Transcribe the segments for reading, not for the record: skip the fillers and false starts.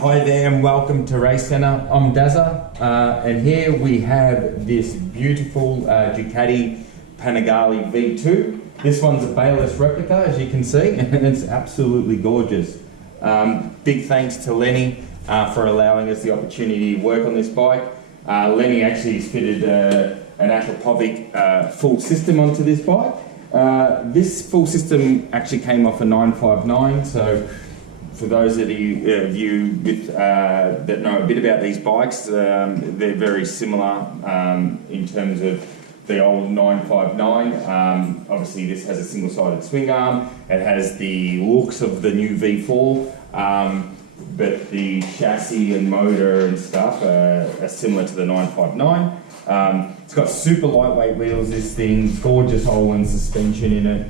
Hi there and welcome to Race Centre. I'm Dazza and here we have this beautiful Ducati Panigale V2. This one's a Bayliss replica, as you can see, and it's absolutely gorgeous. Big thanks to Lenny for allowing us the opportunity to work on this bike. Lenny actually has fitted an Akrapovic full system onto this bike. This full system actually came off a 959, so for those of you that know a bit about these bikes, they're very similar in terms of the old 959. Obviously this has a single-sided swing arm. It has the looks of the new V4, but the chassis and motor and stuff are similar to the 959. It's got super lightweight wheels, this thing, gorgeous Olin suspension in it.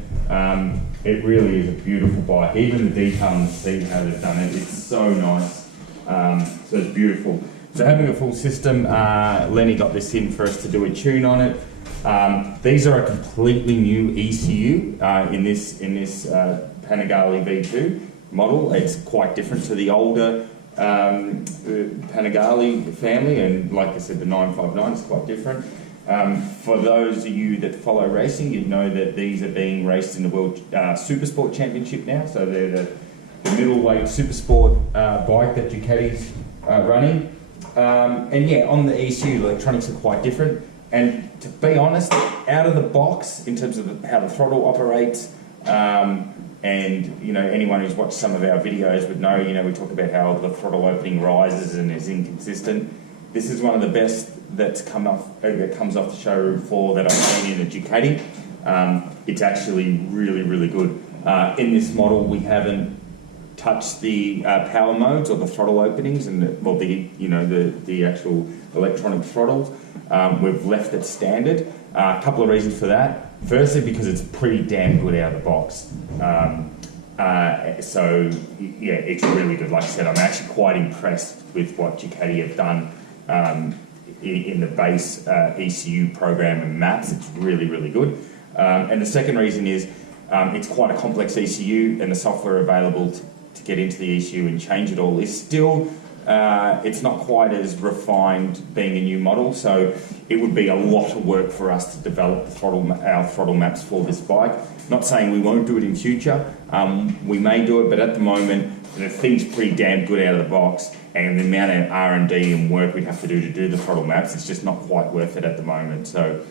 It really is a beautiful bike. Even the detail on the seat, how they've done it, it's so nice. So it's beautiful. So having a full system, Lenny got this in for us to do a tune on it. These are a completely new ECU in this Panigale V2 model. It's quite different to the older Panigale family, and like I said, the 959 is quite different. For those of you that follow racing, you'd know that these are being raced in the World Supersport Championship now, so they're the middleweight Supersport bike that Ducati's running. And yeah, on the ECU, the electronics are quite different, and to be honest, out of the box, in terms of how the throttle operates, and you know, anyone who's watched some of our videos would know, you know, we talk about how the throttle opening rises and is inconsistent. This is one of the best that comes off the showroom floor that I've seen in a Ducati. It's actually really, really good. In this model, we haven't touched the power modes or the throttle openings and the actual electronic throttles. We've left it standard. A couple of reasons for that. Firstly, because it's pretty damn good out of the box. So yeah, it's really good. Like I said, I'm actually quite impressed with what Ducati have done in the base ECU program and maps. It's really, really good. And the second reason is it's quite a complex ECU, and the software available to get into the ECU and change it all is still, it's not quite as refined being a new model, so it would be a lot of work for us to develop our throttle maps for this bike. Not saying we won't do it in future, we may do it, but at the moment the thing's pretty damn good out of the box, and the amount of R&D and work we'd have to do the throttle maps, it's just not quite worth it at the moment. So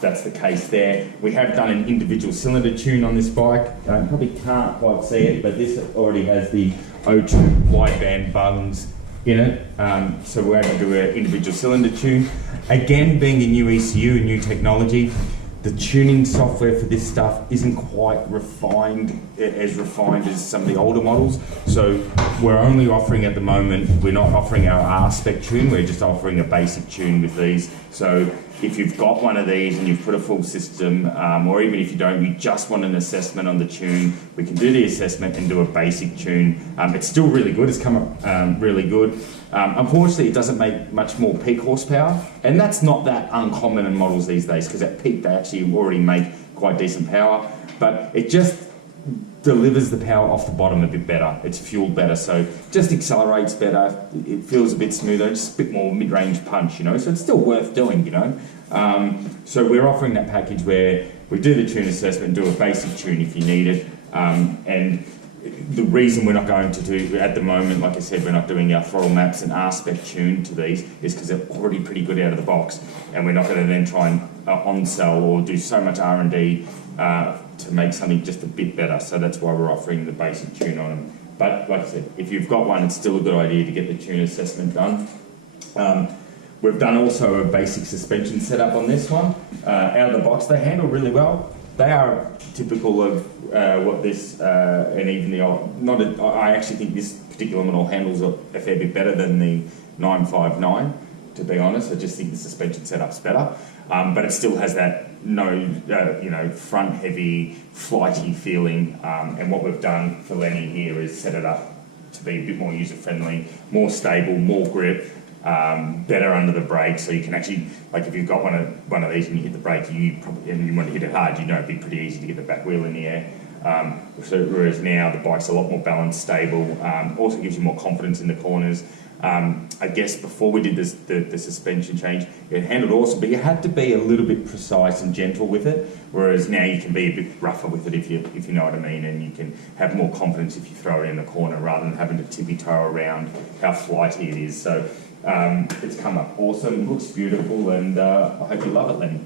that's the case there. We have done an individual cylinder tune on this bike. You probably can't quite see it, but this already has the O2 wideband bungs in it. So we're able to do an individual cylinder tune. Again, being a new ECU, a new technology, the tuning software for this stuff isn't quite refined as some of the older models. So we're only offering at the moment, we're not offering our R-Spec tune, we're just offering a basic tune with these. So if you've got one of these and you've put a full system, or even if you don't, you just want an assessment on the tune, we can do the assessment and do a basic tune. It's still really good, it's come up really good. Unfortunately, it doesn't make much more peak horsepower, and that's not that uncommon in models these days, because at peak they actually already make quite decent power, but it just delivers the power off the bottom a bit better. It's fueled better, so it just accelerates better, it feels a bit smoother, just a bit more mid-range punch, you know, so it's still worth doing, you know. So we're offering that package where we do the tune assessment, do a basic tune if you need it, and the reason we're not going to do, at the moment, like I said, we're not doing our throttle maps and R-Spec tune to these, is because they're already pretty good out of the box, and we're not going to then try and on-sell or do so much R&D to make something just a bit better. So that's why we're offering the basic tune on them. But like I said, if you've got one, it's still a good idea to get the tune assessment done. We've done also a basic suspension setup on this one. Out of the box, they handle really well. They are typical of what this, and even the old, I actually think this particular model handles a fair bit better than the 959, to be honest. I just think the suspension setup's better. But it still has that front heavy, flighty feeling. And what we've done for Lenny here is set it up to be a bit more user-friendly, more stable, more grip, better under the brake, so you can actually, like if you've got one of these and you hit the brake, and you want to hit it hard, you know it'd be pretty easy to get the back wheel in the air. Whereas now the bike's a lot more balanced, stable, also gives you more confidence in the corners. I guess before we did the suspension change, it handled awesome, but you had to be a little bit precise and gentle with it, whereas now you can be a bit rougher with it, if you know what I mean, and you can have more confidence if you throw it in the corner rather than having to tippy-toe around how flighty it is. So it's come up awesome, looks beautiful, and I hope you love it, Lenny.